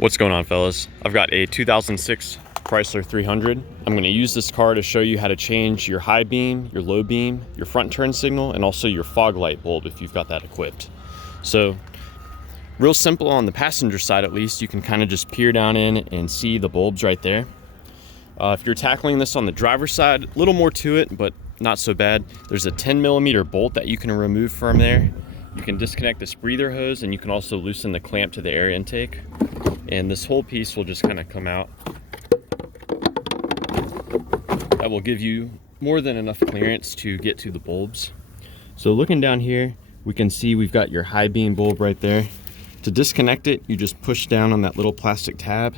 What's going on, fellas? I've got a 2006 Chrysler 300. I'm going to use this car to show you how to change your high beam, your low beam, your front turn signal, and also your fog light bulb if you've got that equipped. So real simple on the passenger side, at least. You can kind of just peer down in and see the bulbs right there. If you're tackling this on the driver's side, a little more to it, but not so bad. There's a 10mm bolt that you can remove from there. You can disconnect this breather hose, and you can also loosen the clamp to the air intake. And this whole piece will just kind of come out. That will give you more than enough clearance to get to the bulbs. So looking down here, we can see we've got your high beam bulb right there. To disconnect it, you just push down on that little plastic tab.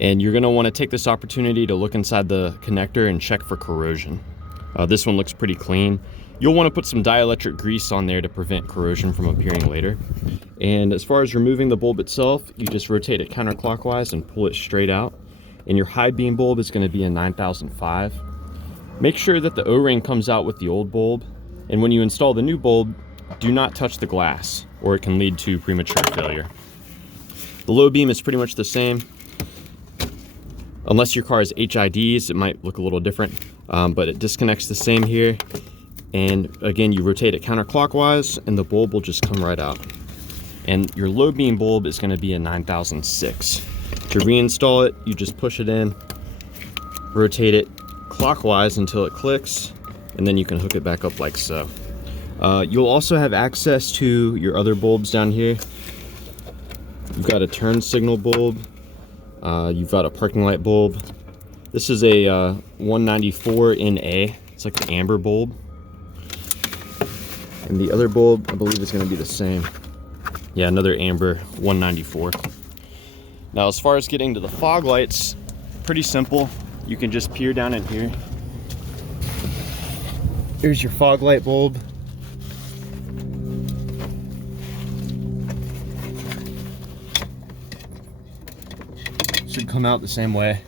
And you're gonna wanna take this opportunity to look inside the connector and check for corrosion. This one looks pretty clean. You'll wanna put some dielectric grease on there to prevent corrosion from appearing later. And as far as removing the bulb itself, you just rotate it counterclockwise and pull it straight out. And your high beam bulb is gonna be a 9005. Make sure that the O-ring comes out with the old bulb. And when you install the new bulb, do not touch the glass or it can lead to premature failure. The low beam is pretty much the same. Unless your car has HIDs, it might look a little different, but it disconnects the same here. And again, you rotate it counterclockwise and the bulb will just come right out. And your low beam bulb is gonna be a 9006. To reinstall it, you just push it in, rotate it clockwise until it clicks, and then you can hook it back up like so. You'll also have access to your other bulbs down here. You've got a turn signal bulb. You've got a parking light bulb. This is a 194 in A. It's like the amber bulb. And the other bulb, I believe, is going to be the same. Yeah, another amber 194. Now, as far as getting to the fog lights, pretty simple. You can just peer down in here. Here's your fog light bulb. Should come out the same way.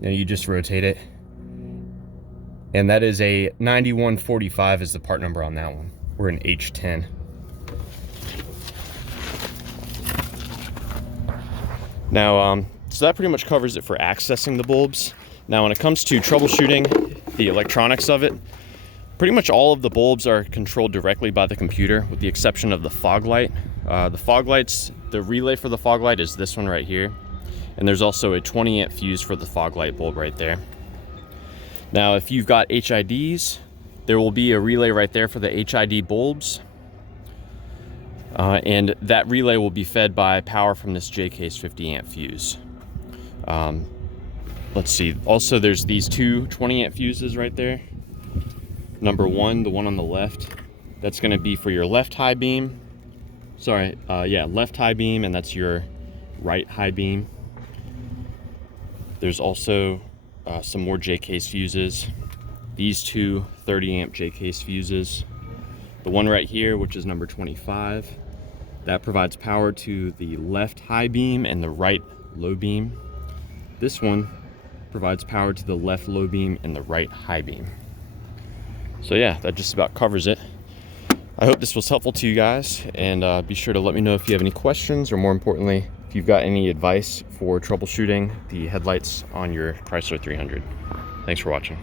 You just rotate it. And that is a 9145 is the part number on that one. We're an H10. Now, so that pretty much covers it for accessing the bulbs. Now, when it comes to troubleshooting the electronics of it, pretty much all of the bulbs are controlled directly by the computer, with the exception of the fog light. The fog lights, the relay for the fog light is this one right here. And there's also a 20 amp fuse for the fog light bulb right there. Now, if you've got HIDs, there will be a relay right there for the HID bulbs. And that relay will be fed by power from this J-Case 50 amp fuse. Let's see, also there's these two 20 amp fuses right there. Number one, the one on the left, that's gonna be for your left high beam. Sorry, left high beam, and that's your right high beam. There's also some more J-Case fuses. These two 30 amp J-Case fuses. The one right here, which is number 25, that provides power to the left high beam and the right low beam. This one provides power to the left low beam and the right high beam. So yeah, that just about covers it. I hope this was helpful to you guys, and be sure to let me know if you have any questions, or more importantly, if you've got any advice for troubleshooting the headlights on your Chrysler 300. Thanks for watching.